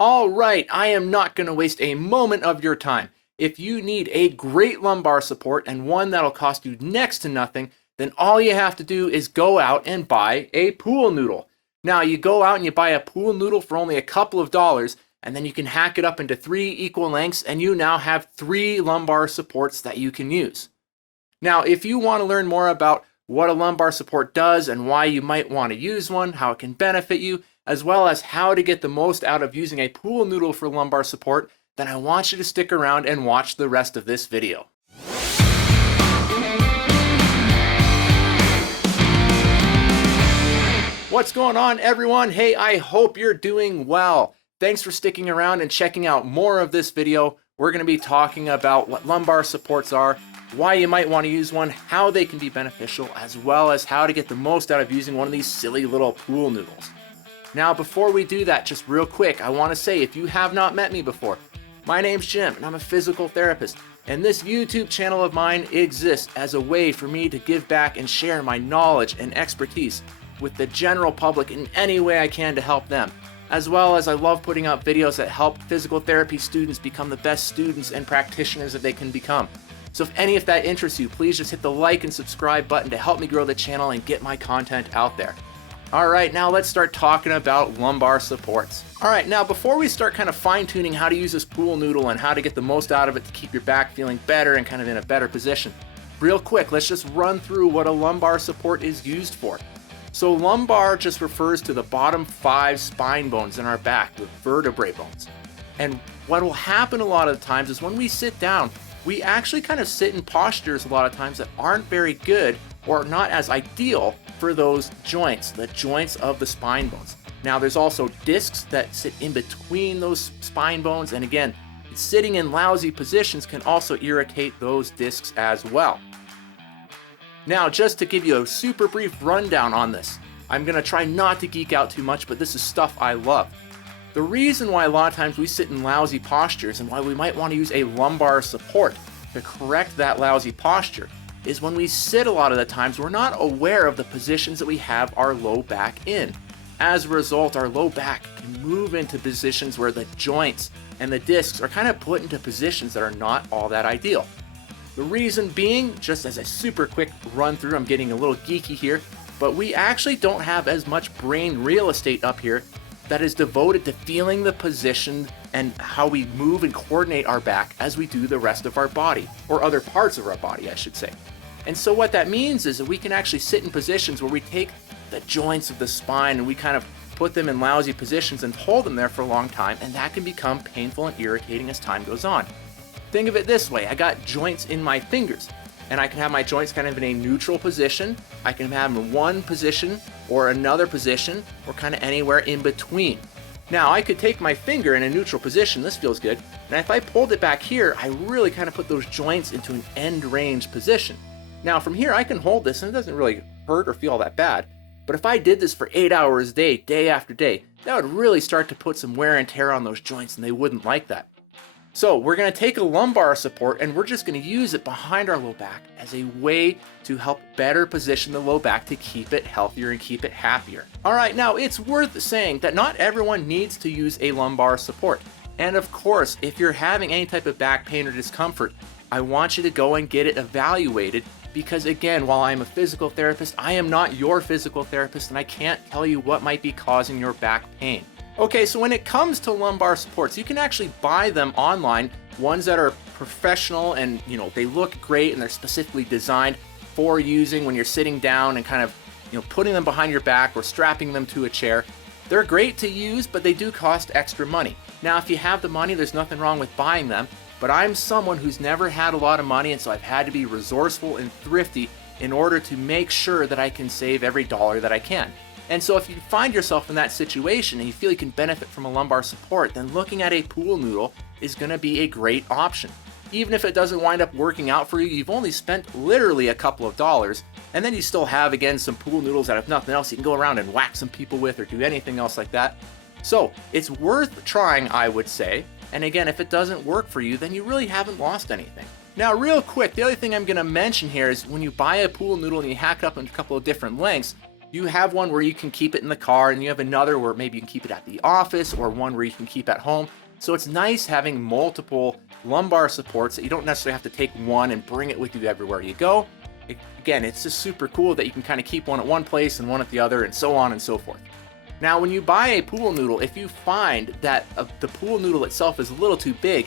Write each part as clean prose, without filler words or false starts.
All right, I am not going to waste a moment of your time. If you need a great lumbar support and one that'll cost you next to nothing, then all you have to do is go out and buy a pool noodle. Now, you go out and you buy a pool noodle for only a couple of dollars, and then you can hack it up into 3 equal lengths, and you now have 3 lumbar supports that you can use. Now, if you want to learn more about what a lumbar support does and why you might want to use one, how it can benefit you, as well as how to get the most out of using a pool noodle for lumbar support, then I want you to stick around and watch the rest of this video. What's going on, everyone? Hey, I hope you're doing well. Thanks for sticking around and checking out more of this video. We're going to be talking about what lumbar supports are, why you might want to use one, how they can be beneficial, as well as how to get the most out of using one of these silly little pool noodles. Now, before we do that, just real quick, I want to say, if you have not met me before, my name's Jim, and I'm a physical therapist, and this YouTube channel of mine exists as a way for me to give back and share my knowledge and expertise with the general public in any way I can to help them, as well as I love putting out videos that help physical therapy students become the best students and practitioners that they can become. So if any of that interests you, please just hit the like and subscribe button to help me grow the channel and get my content out there. Alright, now let's start talking about lumbar supports. Alright, now before we start kind of fine-tuning how to use this pool noodle and how to get the most out of it to keep your back feeling better and kind of in a better position, real quick, let's just run through what a lumbar support is used for. So lumbar just refers to the bottom 5 spine bones in our back, the vertebrae bones. And what will happen a lot of the times is when we sit down, we actually kind of sit in postures a lot of times that aren't very good or not as ideal for those joints, the joints of the spine bones. Now, there's also discs that sit in between those spine bones, and again, sitting in lousy positions can also irritate those discs as well. Now, just to give you a super brief rundown on this, I'm going to try not to geek out too much, but this is stuff I love. The reason why a lot of times we sit in lousy postures and why we might want to use a lumbar support to correct that lousy posture is when we sit a lot of the times, we're not aware of the positions that we have our low back in. As a result, our low back can move into positions where the joints and the discs are kind of put into positions that are not all that ideal. The reason being, just as a super quick run through, I'm getting a little geeky here, but we actually don't have as much brain real estate up here that is devoted to feeling the position and how we move and coordinate our back as we do the rest of our body, or other parts of our body, I should say. And so what that means is that we can actually sit in positions where we take the joints of the spine and we kind of put them in lousy positions and hold them there for a long time, and that can become painful and irritating as time goes on. Think of it this way, I got joints in my fingers, and I can have my joints kind of in a neutral position, I can have them in one position or another position, or kind of anywhere in between. Now, I could take my finger in a neutral position, this feels good, and if I pulled it back here, I really kind of put those joints into an end range position. Now, from here, I can hold this, and it doesn't really hurt or feel all that bad, but if I did this for 8 hours a day, day after day, that would really start to put some wear and tear on those joints, and they wouldn't like that. So we're going to take a lumbar support and we're just going to use it behind our low back as a way to help better position the low back to keep it healthier and keep it happier. All right, now it's worth saying that not everyone needs to use a lumbar support. And of course, if you're having any type of back pain or discomfort, I want you to go and get it evaluated because again, while I'm a physical therapist, I am not your physical therapist and I can't tell you what might be causing your back pain. Okay, so when it comes to lumbar supports, you can actually buy them online, ones that are professional and, they look great and they're specifically designed for using when you're sitting down and kind of, putting them behind your back or strapping them to a chair. They're great to use, but they do cost extra money. Now, if you have the money, there's nothing wrong with buying them, but I'm someone who's never had a lot of money, and so I've had to be resourceful and thrifty in order to make sure that I can save every dollar that I can. And so if you find yourself in that situation and you feel you can benefit from a lumbar support, then looking at a pool noodle is going to be a great option. Even if it doesn't wind up working out for you, you've only spent literally a couple of dollars, and then you still have, again, some pool noodles that if nothing else, you can go around and whack some people with or do anything else like that. So it's worth trying, I would say. And again, if it doesn't work for you, then you really haven't lost anything. Now, real quick, the other thing I'm going to mention here is when you buy a pool noodle and you hack it up into a couple of different lengths, You have one where you can keep it in the car, and you have another where maybe you can keep it at the office, or one where you can keep at home. So it's nice having multiple lumbar supports that you don't necessarily have to take one and bring it with you everywhere you go. Again, it's just super cool that you can kind of keep one at one place and one at the other, and so on and so forth. Now, when you buy a pool noodle, if you find that the pool noodle itself is a little too big,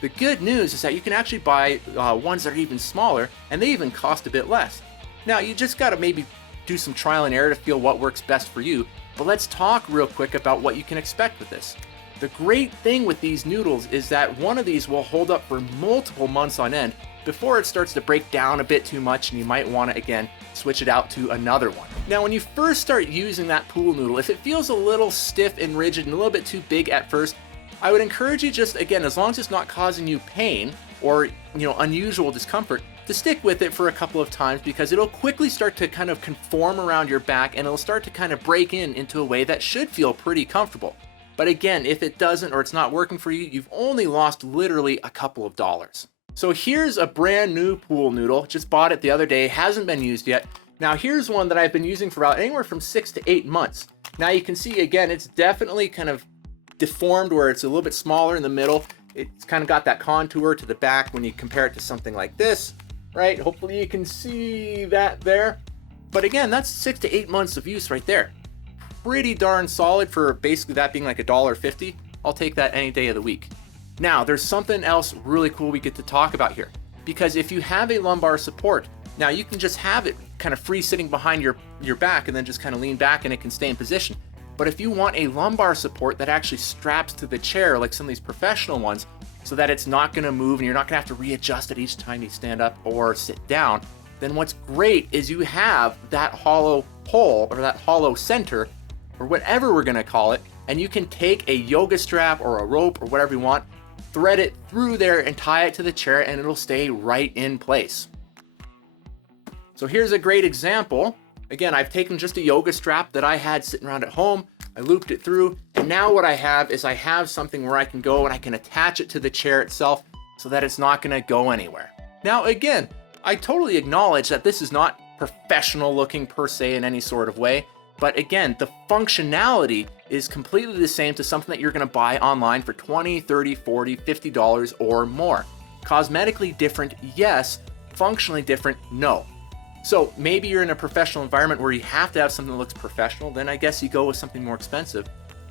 the good news is that you can actually buy ones that are even smaller, and they even cost a bit less. Now, you just got to maybe do some trial and error to feel what works best for you, but let's talk real quick about what you can expect with this. The great thing with these noodles is that one of these will hold up for multiple months on end before it starts to break down a bit too much, and you might want to, again, switch it out to another one. Now, when you first start using that pool noodle, if it feels a little stiff and rigid and a little bit too big at first, I would encourage you just, again, as long as it's not causing you pain or, unusual discomfort, to stick with it for a couple of times, because it'll quickly start to kind of conform around your back, and it'll start to kind of break into a way that should feel pretty comfortable. But again, if it doesn't or it's not working for you, you've only lost literally a couple of dollars. So here's a brand new pool noodle. Just bought it the other day, hasn't been used yet. Now here's one that I've been using for about anywhere from 6 to 8 months. Now you can see, again, it's definitely kind of deformed where it's a little bit smaller in the middle. It's kind of got that contour to the back when you compare it to something like this, right? Hopefully you can see that there. But again, that's 6 to 8 months of use right there. Pretty darn solid for basically that being like $1.50. I'll take that any day of the week. Now, there's something else really cool we get to talk about here, because if you have a lumbar support, now you can just have it kind of free sitting behind your back and then just kind of lean back and it can stay in position. But if you want a lumbar support that actually straps to the chair like some of these professional ones, so that it's not going to move and you're not going to have to readjust it each time you stand up or sit down, then what's great is you have that hollow hole or that hollow center, or whatever we're going to call it, and you can take a yoga strap or a rope or whatever you want, thread it through there and tie it to the chair, and it'll stay right in place. So here's a great example. Again, I've taken just a yoga strap that I had sitting around at home, I looped it through, and now what I have is I have something where I can go and I can attach it to the chair itself so that it's not going to go anywhere. Now again, I totally acknowledge that this is not professional looking per se in any sort of way, but again, the functionality is completely the same to something that you're going to buy online for $20, $30, $40, $50 or more. Cosmetically different, yes. Functionally different, no. So maybe you're in a professional environment where you have to have something that looks professional, then I guess you go with something more expensive.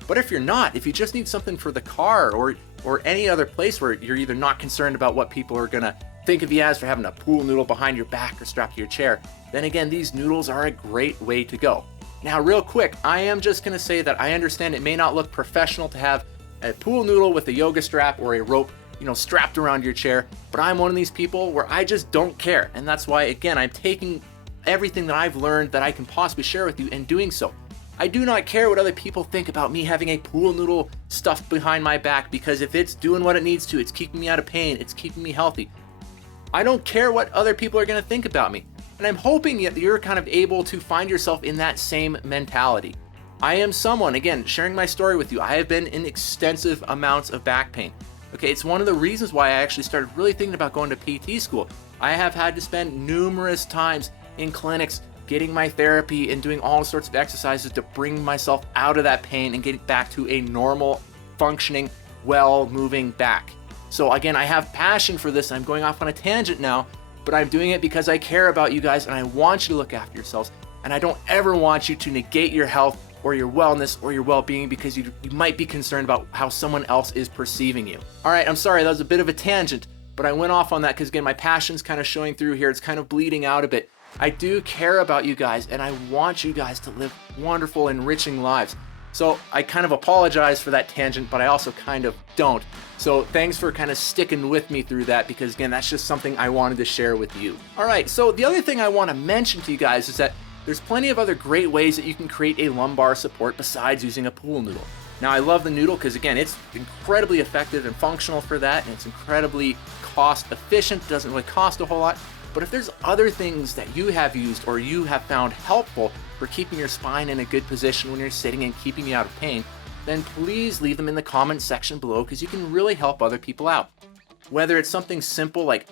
But if you're not, if you just need something for the car or any other place where you're either not concerned about what people are going to think of you as for having a pool noodle behind your back or strapped to your chair, then again, these noodles are a great way to go. Now, real quick, I am just going to say that I understand it may not look professional to have a pool noodle with a yoga strap or a rope, strapped around your chair, but I'm one of these people where I just don't care. And that's why, again, I'm taking everything that I've learned that I can possibly share with you and doing so. I do not care what other people think about me having a pool noodle stuffed behind my back, because if it's doing what it needs to, it's keeping me out of pain, it's keeping me healthy. I don't care what other people are going to think about me. And I'm hoping that you're kind of able to find yourself in that same mentality. I am someone, again, sharing my story with you. I have been in extensive amounts of back pain. Okay, it's one of the reasons why I actually started really thinking about going to PT school. I have had to spend numerous times in clinics getting my therapy and doing all sorts of exercises to bring myself out of that pain and get back to a normal, functioning, well-moving back. So again, I have passion for this. I'm going off on a tangent now, but I'm doing it because I care about you guys and I want you to look after yourselves. And I don't ever want you to negate your health or your wellness or your well-being because you might be concerned about how someone else is perceiving you. All right, I'm sorry, that was a bit of a tangent, but I went off on that because again, my passion's kind of showing through here. It's kind of bleeding out a bit. I do care about you guys and I want you guys to live wonderful, enriching lives. So I kind of apologize for that tangent, but I also kind of don't. So thanks for kind of sticking with me through that, because again, that's just something I wanted to share with you. All right, so the other thing I want to mention to you guys is that there's plenty of other great ways that you can create a lumbar support besides using a pool noodle. Now, I love the noodle because again, it's incredibly effective and functional for that, and it's incredibly cost efficient. It doesn't really cost a whole lot. But if there's other things that you have used or you have found helpful for keeping your spine in a good position when you're sitting and keeping you out of pain, then please leave them in the comment section below, because you can really help other people out. Whether it's something simple like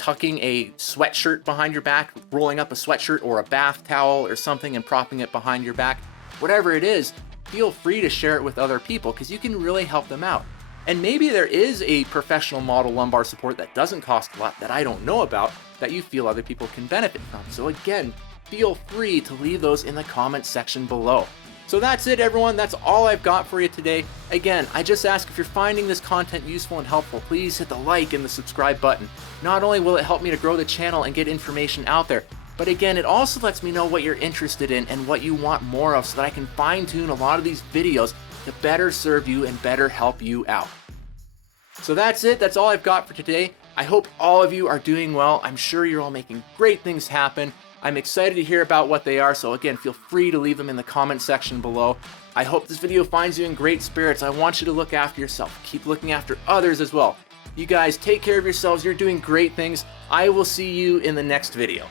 tucking a sweatshirt behind your back, rolling up a sweatshirt or a bath towel or something and propping it behind your back. Whatever it is, feel free to share it with other people because you can really help them out. And maybe there is a professional model lumbar support that doesn't cost a lot that I don't know about that you feel other people can benefit from. So again, feel free to leave those in the comments section below. So that's it, everyone. That's all I've got for you today. Again, I just ask if you're finding this content useful and helpful, please hit the like and the subscribe button. Not only will it help me to grow the channel and get information out there, but again, it also lets me know what you're interested in and what you want more of so that I can fine-tune a lot of these videos to better serve you and better help you out. So that's it. That's all I've got for today. I hope all of you are doing well. I'm sure you're all making great things happen. I'm excited to hear about what they are, so again, feel free to leave them in the comment section below. I hope this video finds you in great spirits. I want you to look after yourself. Keep looking after others as well. You guys take care of yourselves. You're doing great things. I will see you in the next video.